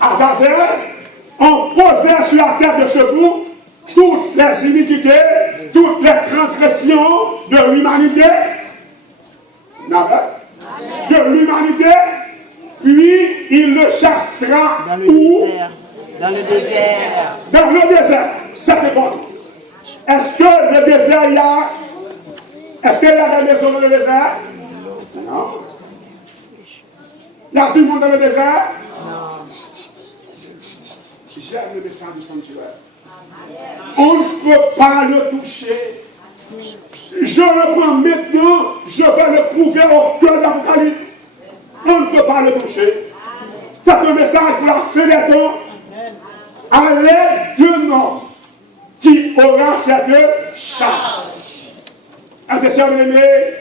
Azazel, on posait sur la tête de ce bout toutes les iniquités, toutes les transgressions de l'humanité, de l'humanité, puis il le chassera dans le désert. Dans le désert. Dans le désert, cette époque. Est-ce que le désert, est-ce qu'il y a des maisons dans le désert? Non. Il y a tout le monde dans le désert? Non. J'aime le message du sanctuaire. On ne peut pas le toucher. Je le prends maintenant, je vais le prouver au cœur d'Apocalypse. On ne peut pas le toucher. C'est un message pour la fédération à l'aide d'un homme qui aura cette charge. À ses sœurs aimées,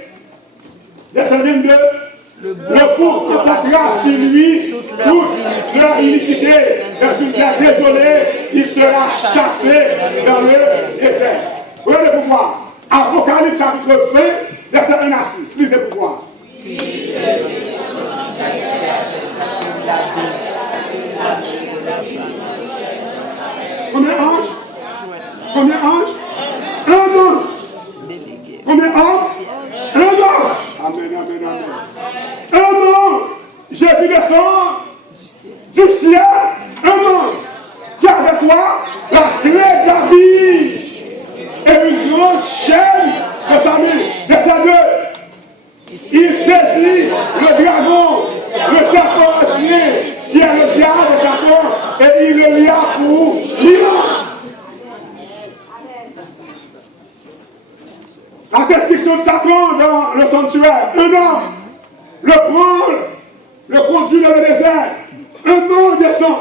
verset 22, le pauvre portera sur lui toute leur iniquité. Résultat désolé, il sera chassé dans le désert. Voyez le pouvoir. Apocalypse chapitre 20, verset 1 à 6. Lisez le pouvoir. Combien d'anges? Combien d'anges? Un ange. Combien d'anges? Un ange. Amen, amen, amen. Un ange. J'ai vu descendre du ciel un ange qui avait quoi? La clé de la vie et une grande chaîne de sa main. Verset 2. Il saisit le dragon, le serpent ancien, qui est le diable de Satan, et il le lia pour 1000 ans. La destruction de Satan dans le sanctuaire. Un homme le prend, le conduit dans le désert. Un homme descend.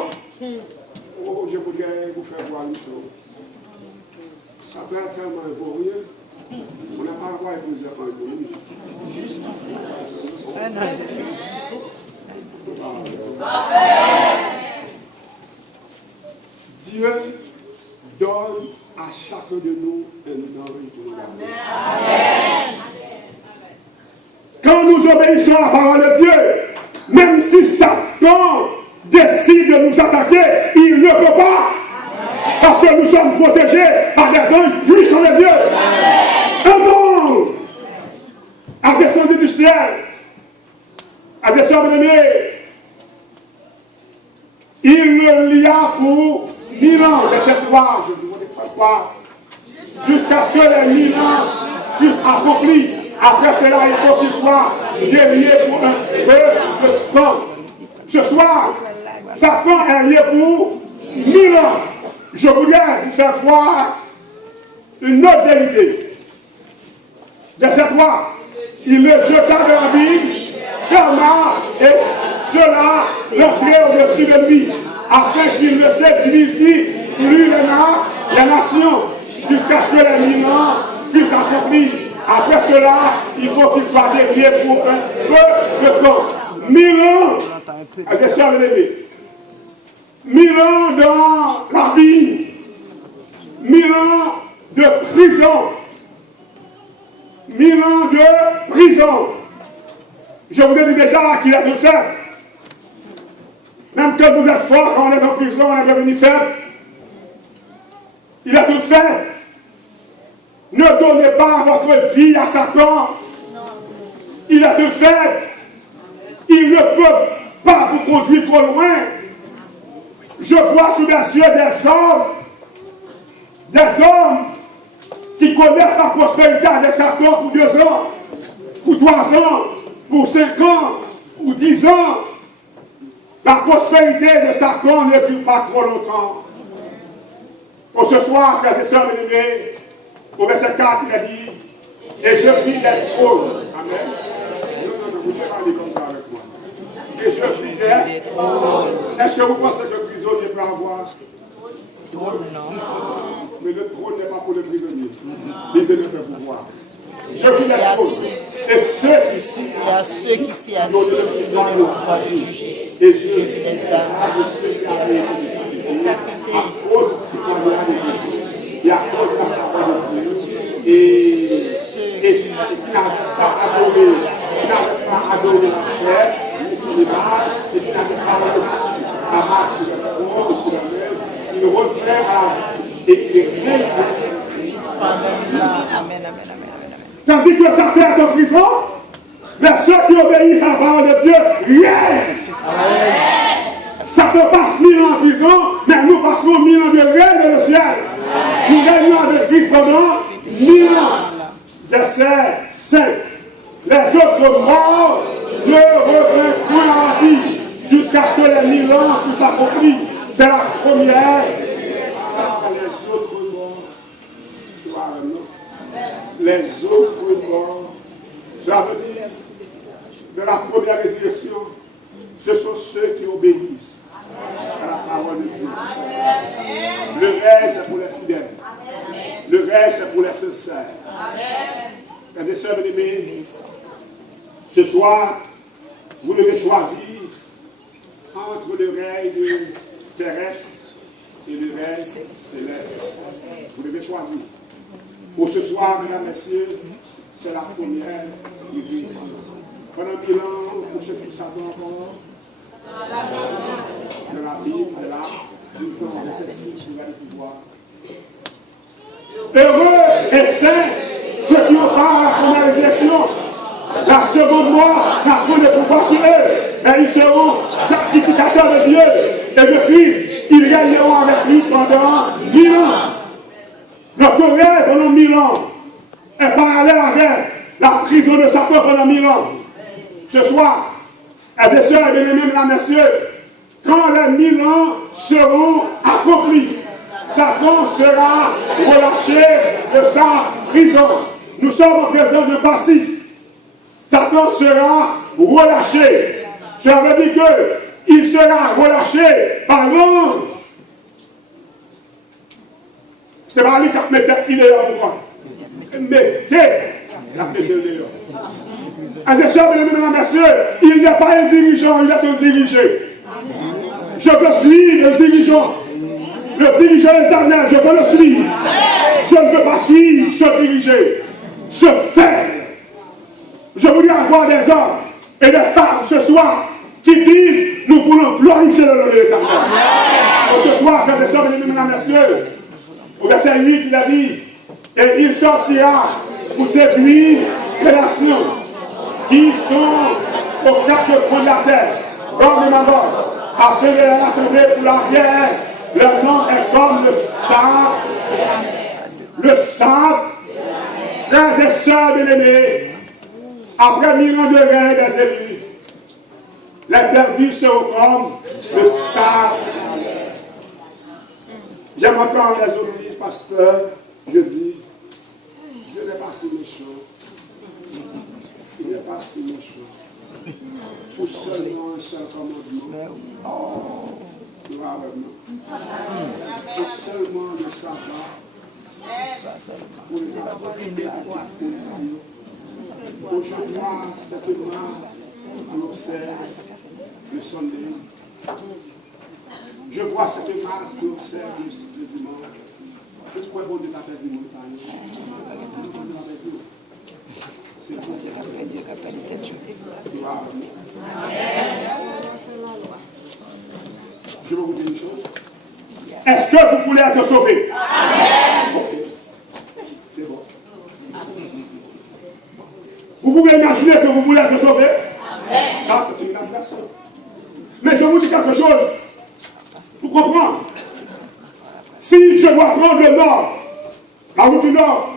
Oh, je voudrais vous faire voir une chose. Ça peut être tellement évolué. On n'a pas encore épousé un évolué. Juste Dieu donne à chacun de nous un enrichissement. Quand nous obéissons à la parole de Dieu, même si Satan décide de nous attaquer, il ne peut pas. Parce que nous sommes protégés par des anges puissants de Dieu. Un ange a descendu du ciel à des sœurs bien-aimées. Il le lia pour 1000 ans de cette loi, je ne vous dis pas, jusqu'à ce que les 1000 ans puissent accomplir. Après cela, il faut qu'il soit délié pour un peu de temps. Ce soir, Satan est lié pour 1000 ans. Je voudrais vous faire voir une autre vérité. De cette loi, il le jeta de la Bible, ferma et cela l'entrait au-dessus de lui, afin qu'il ne se divise plus les nations, jusqu'à ce que les 1000 ans puissent accomplir. Après cela, il faut qu'il soit dévié pour un peu de temps. 1000 ans, à ses sœurs aimées. 1000 ans dans la vie, 1000 ans de prison, 1000 ans de prison. Je vous ai dit déjà qu'il a tout fait. Même quand vous êtes fort, quand on est en prison, on est devenu faible. Il a tout fait. Ne donnez pas votre vie à Satan. Il a tout fait. Il ne peut pas vous conduire trop loin. Je vois sous mes yeux des hommes qui connaissent la prospérité de Satan pour 2 ans, pour 3 ans, pour 5 ans, pour 10 ans. La prospérité de Satan ne dure pas trop longtemps. Pour ce soir, frères et sœurs bien-aimés, au verset 4, il a dit, et je vis des trônes. Amen. Vous ne parlez comme ça avec moi. Et je vis des trônes. Est-ce que vous pensez que le prisonnier peut avoir trône? Non. Mais le trône n'est pas pour le prisonnier. Lisez-le pour vous voir. Je vis des trônes. Et ceux qui s'y assis dans le droit de juger. Et je vis des âmes décapités. À cause du témoignage de Jésus. Et à cause de la parole de Dieu. Et qui n'avaient pas adoré la chair, ni son image, et qui n'avaient pas reçu marche sur le front, sur le lèvre, il refait à éclairer. Amen, amen, amen. Tandis que Satan est en prison, mais ceux qui obéissent à la parole de Dieu, rien. Satan passe 1000 ans en prison, mais nous passons 1000 ans de règne dans le ciel. Nous régnons avec Christ pendant 1000 ans. Verset 5. Les autres morts ne reviennent plus à la vie jusqu'à ce que les 1000 ans soient accomplis. C'est la première. Les autres morts. Les autres morts. Ça veut dire, de la première résurrection, ce sont ceux qui obéissent à la parole de Dieu. Le reste, c'est pour les fidèles. Le reste, c'est pour les sincères. Frères et sœurs bien-aimés, ce soir, vous devez choisir entre le règne terrestre et le règne céleste. Vous devez choisir. Pour ce soir, mesdames et messieurs, c'est la première résurrection. Pendant 1000 ans, pour ceux qui savent encore, de la Bible, de la prison, de ces signes, vous allez pouvoir. Heureux et saints, ceux qui ont part à la première résurrection. La seconde mort n'a plus de pouvoir sur eux. Et ils seront sacrificateurs de Dieu et de Christ. Ils régneront avec lui pendant 1000 ans. Notre rêve pendant 1000 ans est parallèle avec la prison de Satan pendant 1000 ans. Ce soir, frères et sœurs, bien-aimés, mesdames et messieurs, quand les 1000 ans seront accomplis, Satan sera relâché de sa prison. Nous sommes en présence de passif. Satan sera relâché. Ça veut dire qu'il sera relâché par l'ange. C'est pas lui qui a mis il est là pour moi. Mettez la tête de Léon. Frères et sœurs, mesdames et messieurs, il n'est pas un dirigeant, il est un dirigé. Je veux suivre le dirigeant. Le dirigeant éternel, je veux le suivre. Je ne veux pas suivre ce dirigé. Ce faire. Je voulais avoir des hommes et des femmes ce soir qui disent nous voulons glorifier le nom de l'éternel. Ce soir, frères et sœurs, mesdames et messieurs, au verset 8, il a dit et il sortira pour séduire les nations qui sont aux quatre coins de la terre, comme ma mort, afin de les rassembler pour la guerre. Leur nom est comme le sable. Le sable, frères et sœurs bien-aimés, après 1000 ans de règne des élus, les perdus seront comme le sable. J'aime entendre les autres dire, pasteur, je dis, Dieu n'est pas si méchant. Il n'est pas si méchant. Pour seulement un seul commandement. Gloire à Dieu. Pour seulement le sabbat. Pour les saluts. Aujourd'hui, certainement, on observe le Sunday. Je vois cette masse qui observe le cycle du dimanche. Pourquoi bon Dieu t'a perdu mon salut? C'est pour Dieu qui a perdu tête. Je vais vous dire une chose. Est-ce que vous voulez être sauvé? Amen. Okay. C'est bon. Vous pouvez imaginer que vous voulez être sauvé? Amen. Ça, c'est une imagination. Mais je vous dis quelque chose. Pour comprendre. Si je dois prendre le nord, la route du nord,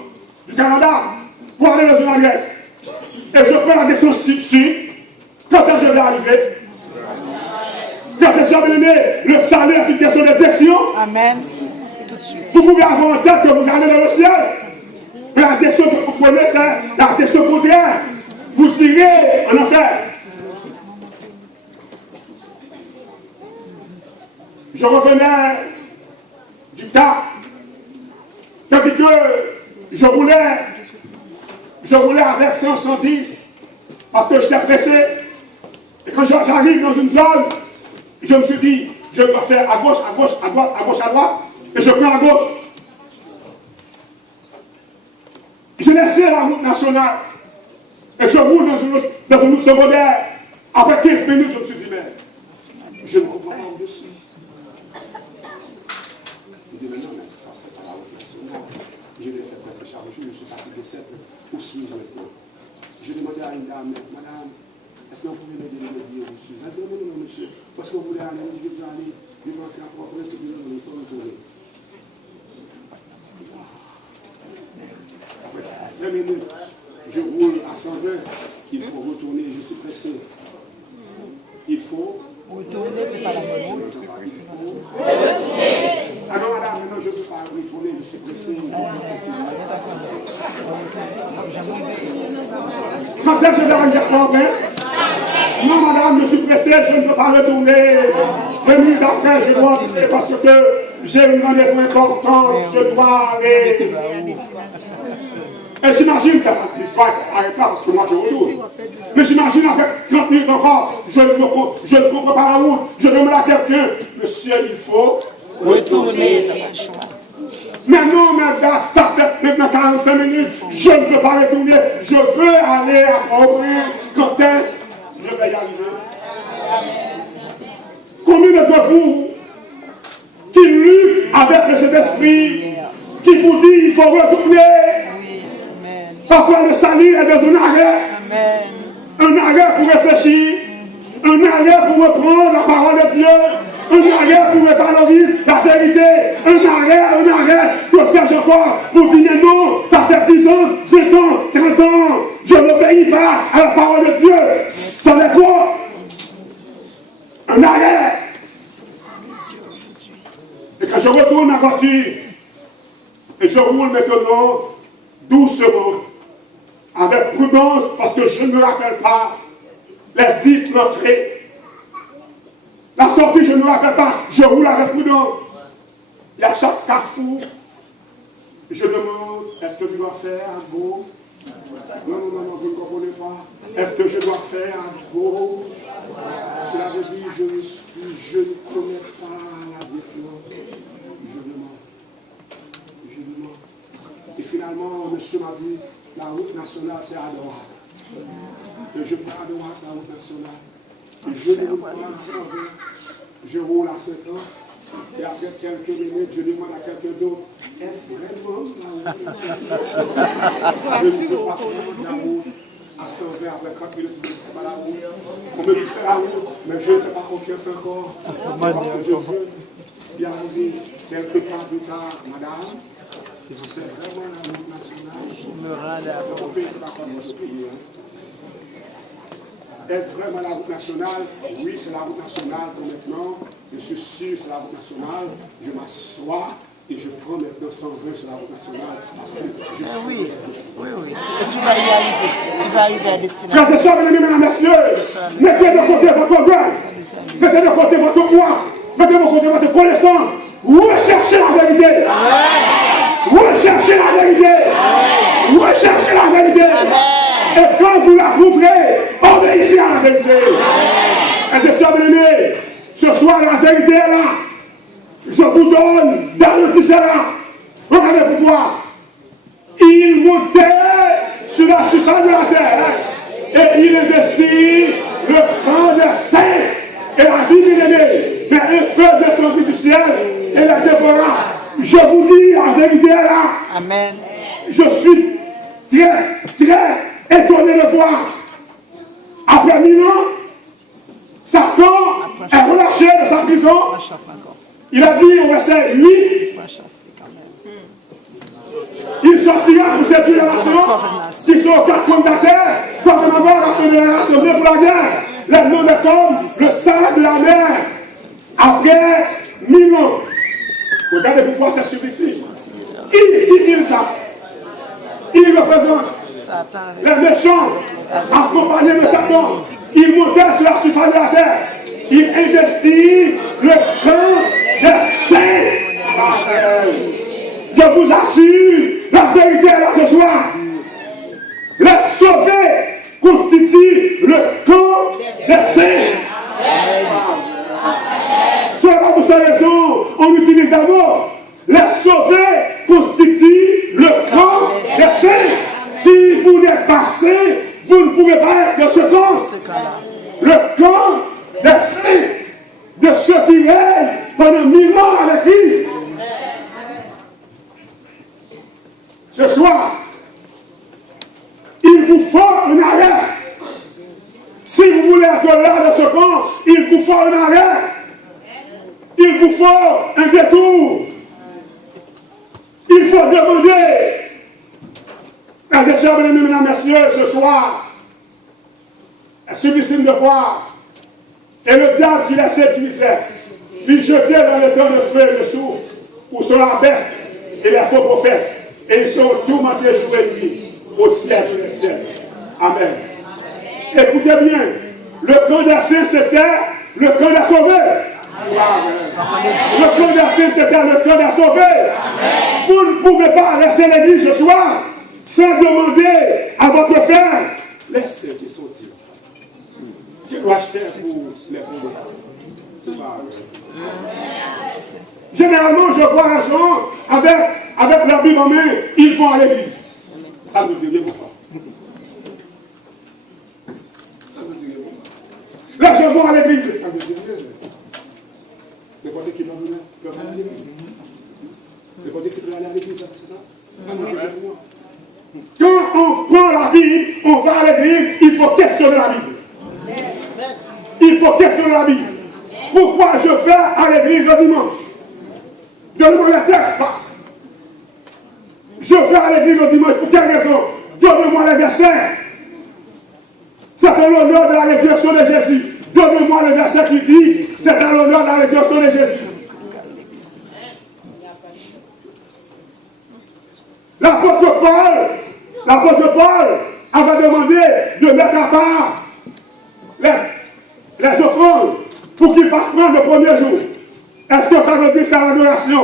du Canada, pour aller dans une adresse, et je prends la direction sud, quand est-ce que je vais arriver? Frères et sœurs bien-aimés, le salut est une question de direction. Amen. Tout de suite. Vous pouvez avoir en tête que vous allez dans le ciel. Mais la direction que vous prenez, c'est la direction contraire. Vous irez en enfer. Je revenais du Cap. Tandis que je roulais avec 110 parce que j'étais pressé. Et quand j'arrive dans une zone, je me suis dit, je dois faire à gauche, à gauche, à droite, à gauche, à droite, et je prends à gauche. Je laissais la route nationale, et je roule dans une route secondaire. Après 15 minutes, je me suis dit, mais Je ne comprends pas au-dessus. Il dit, mais non, mais ça, c'est pas la route nationale. Je l'ai fait presque chaque jour, je suis parti de 7 pour suivre maintenant. Je demandais à une dame, madame, est-ce que vous pouvez m'aider à me dire où je suis? Elle dit, non, non, monsieur, parce que vous voulez aller, je vais aller, je vais rentrer à propre, c'est bien, il faut retourner. Ça fait 20 minutes, je roule à 120, il faut retourner, je suis pressé. Il faut Retourner, c'est pas la bonne route. Ah non, madame, non, je ne peux pas retourner, je suis pressé. Quand est-ce que je vais arriver à Port-au-Prince? Non, madame, je suis pressé, je ne peux pas retourner. 20 minutes après, je dois rentrer parce que j'ai une rendez-vous importante, je dois aller. Et j'imagine, ça passe l'histoire, arrête là parce que moi je retourne. Mais j'imagine avec 30 minutes encore, je ne comprends pas la route, je demande à quelqu'un, monsieur, il faut Retourner. mais non, mais gars, ça fait maintenant 45 minutes, je ne peux pas retourner, je veux aller à Port-au-Prince. Quand est-ce que je vais y arriver? Combien de vous qui luttent avec le Saint-Esprit, qui vous dit il faut retourner? Parfois le salut est dans un arrêt. Amen. Un arrêt pour réfléchir. Un arrêt pour reprendre la parole de Dieu. Un arrêt pour revaloriser la vérité. Un arrêt que Serge encore pour dire non, ça fait 10 ans, 20 ans, 30 ans. Je n'obéis pas à la parole de Dieu. Ça n'est quoi? Un arrêt. Et quand je retourne ma voiture, et je roule maintenant doucement, avec prudence, parce que je ne me rappelle pas les dites l'entrée. La sortie, je ne me rappelle pas, je roule avec prudence. Il y a chaque carrefour. Je demande, est-ce que je dois faire à gauche? Non, vous ne comprenez pas. Est-ce que je dois faire à gauche? Cela veut dire, je ne connais pas la direction. Je demande. Et finalement, monsieur m'a dit, la route nationale, c'est à droite. Et je prends à droite la route nationale. Et je ne roule pas à 120. Je roule à 50. Et après quelques minutes, je demande à quelqu'un d'autre, est-ce vraiment la route nationale? Je ne peux pas prendre la route à 120 après 30 minutes, mais ce n'est pas la route. On me dit c'est la route, mais je ne fais pas confiance encore. Parce que je veux y arriver quelques pas plus tard, madame. C'est vraiment la route nationale. Mon pays, c'est pas comme notre pays. Est-ce vraiment la route nationale? Oui, c'est la route nationale pour maintenant. Je suis sûr que c'est la route nationale. Je m'assois et je prends maintenant 120 sur la route nationale. Parce que je suis Oui. Et tu vas y arriver. Tu vas arriver à destination. frères et sœurs, mesdames et messieurs, mettez de côté votre grâce. Mettez de côté votre foi. Mettez de côté votre connaissance. Recherchez la vérité. Recherchez la vérité. Recherchez la vérité. Et quand vous la trouverez, obéissez à la vérité. Et sœurs bien-aimés, ce soir la vérité est là. Je vous donne, garantissez-la. Regardez pourquoi. Il montait sur la surface de la terre et il investit le franc des saints et la vie bien-aimée. Mais un feu descendit du ciel et la dévora. Je vous dis, la vérité est là. Amen. Je suis très étonné de voir. Après 1000 ans, Satan est relâché de sa prison. Il a dit au verset 8, il sortira pour cette génération qui sont aux quatre coins de la terre, comme on va rassembler pour la guerre. Les noms des comme le sang de la mer. Après 1000 ans. Regardez pourquoi c'est sublime. Il ça. Il représente les méchants accompagnés de Satan. Il montait sur la surface de la terre. Il investit le camp des saints. Je vous assure, la vérité est là ce soir. Les sauvés constituent le camp des saints. Ce n'est pas pour cette raison on utilise d'abord. Les sauvés constituent le camp des saints. Si vous n'êtes pas saint, vous ne pouvez pas être de ce camp. Le camp des saints. de ceux qui règnent pendant 1000 ans avec Christ. Ce soir, il vous faut un arrêt. Si vous voulez être là de ce camp, il vous faut un arrêt. Il vous faut un détour. Il faut demander. Mes sœurs, mesdames et messieurs, ce soir, sublime de voir. Et le diable qui la séduisait, fit jeter dans le temps de feu et de souffle, où sont la bête et les faux prophètes. Et ils sont tourmentés jour et nuit, au siècle des siècles. Amen. Écoutez bien, le camp des saints, c'était le camp des sauvés. Le camp des saints, c'était le camp des sauvés. Vous ne pouvez pas laisser l'église ce soir sans demander à votre frère, laissez qui sont-ils? Que dois-je faire pour les pauvres? Généralement, je vois les gens avec leur Bible en main, ils vont à l'église. Ça ne me dit rien pourquoi. Ça ne me dit rien pourquoi. Les gens vont à l'église. Ça ne me dit rien. Les côtés qui peuvent aller à l'église. Les côtés qui peuvent aller à l'église, c'est ça? Ça ne me dit rien pour moi. Quand on prend la Bible, on va à l'église, il faut questionner la Bible. Il faut questionner la Bible. Pourquoi je vais à l'église le dimanche? Donnez-moi le texte, passe. Je vais à l'église le dimanche, pour quelle raison? Donnez-moi les versets. C'est en l'honneur de la résurrection de Jésus. Donnez-moi le verset qui dit, c'est en l'honneur de la résurrection de Jésus. L'apôtre Paul avait demandé de mettre à part les offrandes pour qu'il passe prendre le premier jour. Est-ce que ça veut dire que c'est l'adoration?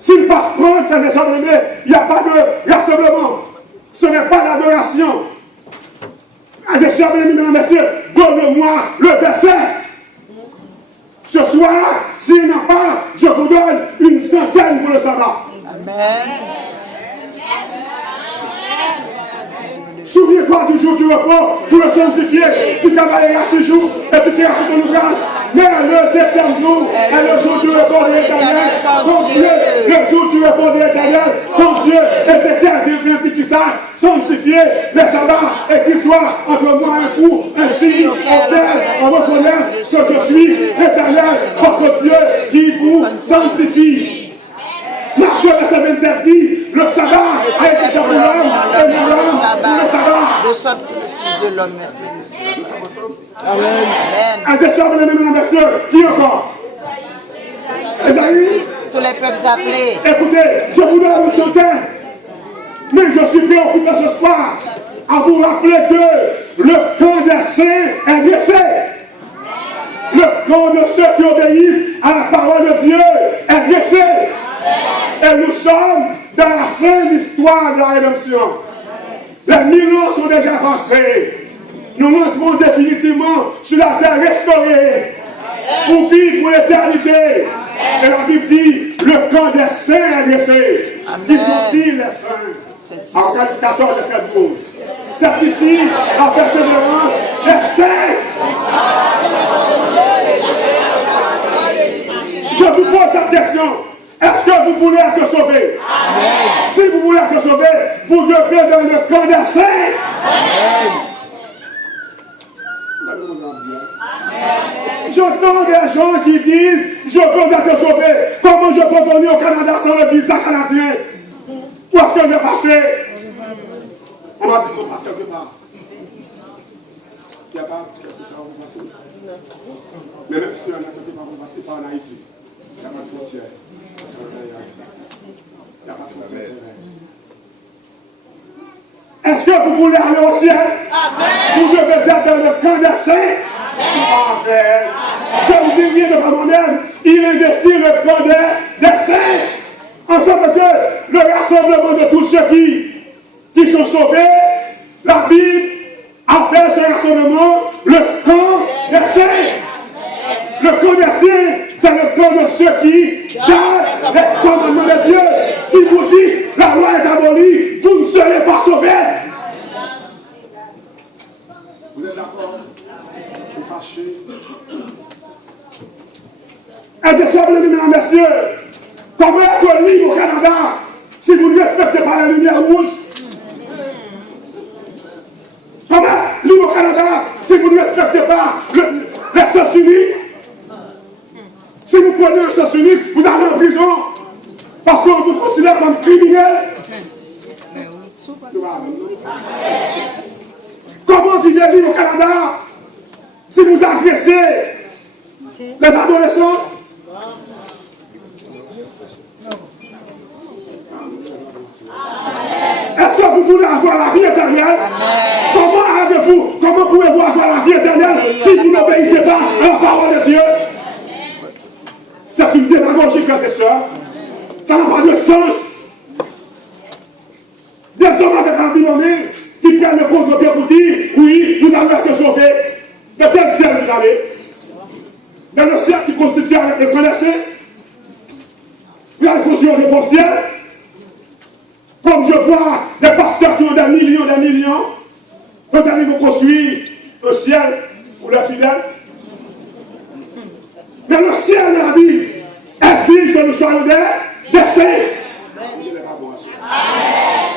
S'il passe prendre, c'est simplement, il n'y a pas de rassemblement. Ce n'est pas l'adoration. Mesdames et messieurs, donne-moi le verset. Ce soir, s'il n'y en a pas, je vous donne une centaine pour le sabbat. Amen. Souviens-toi du jour du repos pour le sanctifier. Tu travailleras ce jour et tu feras tout ton ouvrage. Mais le 7e jour est le jour du repos de l'Éternel. Ton Dieu, le jour du repos de l'Éternel, ton Dieu, et tes terres vivantes qui savent sanctifier les sabbats et qu'il soit entre moi un fou, un signe, au Père, on reconnaisse que je suis l'Éternel, votre Dieu, qui vous sanctifie. Marc 2, verset 27 dit, le sabbat a été fait pour l'homme et l'homme pour le sabbat. De sorte que le Fils de l'homme est venu. Amen. Attention, mesdames et messieurs, qui encore? Esaïe. Tous les peuples appelés. Écoutez, je vous donne une centaine, mais je suis préoccupé ce soir à vous rappeler que le camp des saints est blessé. Le camp de ceux qui obéissent à la parole de Dieu est blessé. Et nous sommes dans la fin de l'histoire de la rédemption. Les 1000 ans sont déjà passés. Nous rentrons définitivement sur la terre restaurée pour vivre pour l'éternité. Et la Bible dit, le camp des saints est blessé. Qui sont-ils les saints? En 14, verset 12. C'est ici la persévérance des saints. Je vous pose cette question. Est-ce que vous voulez être sauvé? Amen. Si vous voulez être sauvé, vous devez dans le camp des saints. J'entends des gens qui disent, je veux être sauvé. Comment je peux venir au Canada sans le visa canadien? Où est-ce que je vais passer? On m'a dit qu'on passe quelque part. Il n'y a pas quelque part où passer. Mais même si on a quelque part où passer, pas en Haïti. Il n'y a pas de frontière. Est-ce que vous voulez aller au ciel? Amen. Vous devez être dans le camp des saints. Amen. Je vous dis rien de ma monnaie, il investit le camp des saints. En sorte que le rassemblement de tous ceux qui sont sauvés, la Bible appelle ce rassemblement le camp des saints. Le camp des saints, c'est le camp de ceux qui gardent les commandements de Dieu. Si vous dites la loi est abolie, vous ne serez pas sauvés. Vous êtes d'accord? Vous fâchez. Et de ça, mesdames et messieurs, comment être libre au Canada si vous ne respectez pas la lumière rouge? Comment libre au Canada si vous ne respectez pas les sens uniques? Si vous prenez un sens unique, vous allez en prison parce qu'on vous considère comme criminel. Comment vivez libre au Canada si vous agressez les adolescents? Est-ce que vous voulez avoir la vie éternelle? Comment pouvez-vous avoir la vie éternelle si vous n'obéissez pas à la parole de Dieu? C'est une démagogie, frères et sœurs. Ça n'a pas de sens. Des hommes avec la Bible qui prennent le contre-pied pour dire oui, vous allez être sauvés. De quel ciel vous allez? Dans le ciel qui constitue avec le connaisseur? Vous allez construire des bons ciels? Comme je vois des pasteurs qui ont des millions, quand ils vont construire un ciel pour les fidèles. Mais le ciel de la Bible exige que nous soyons des saints.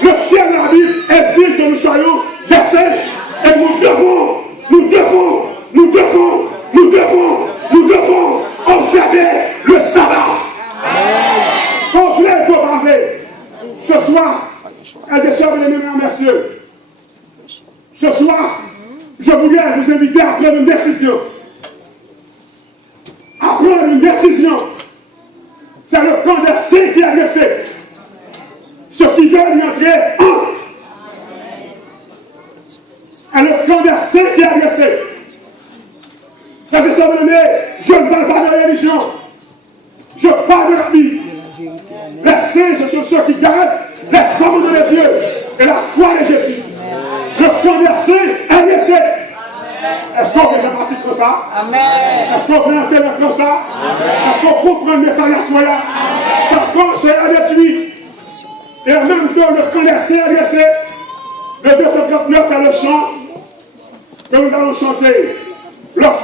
Le ciel de la Bible exige que nous soyons des saints. Et nous devons observer le sabbat. On voulait parler ce soir, et des sœurs et des mesdames, messieurs. Ce soir, je voulais vous inviter à prendre une décision. À prendre une décision. C'est le camp des saints qui est agressé. Ceux qui veulent y entrer, entrent. Et le camp des saints qui est agressé. Ça fait ça, je ne parle pas de religion. Je parle de la Bible. Les saints, ce sont ceux qui gardent les commandements de Dieu et la foi de Jésus. Le camp des saints est agressé. Est-ce qu'on fait partie comme ça? Est-ce qu'on fait entrer comme ça? Est-ce qu'on comprend le message à soi là? Ça commence à détruire. Et en même temps, le camp des saints est agressé. Le 239 est le chant que nous allons chanter.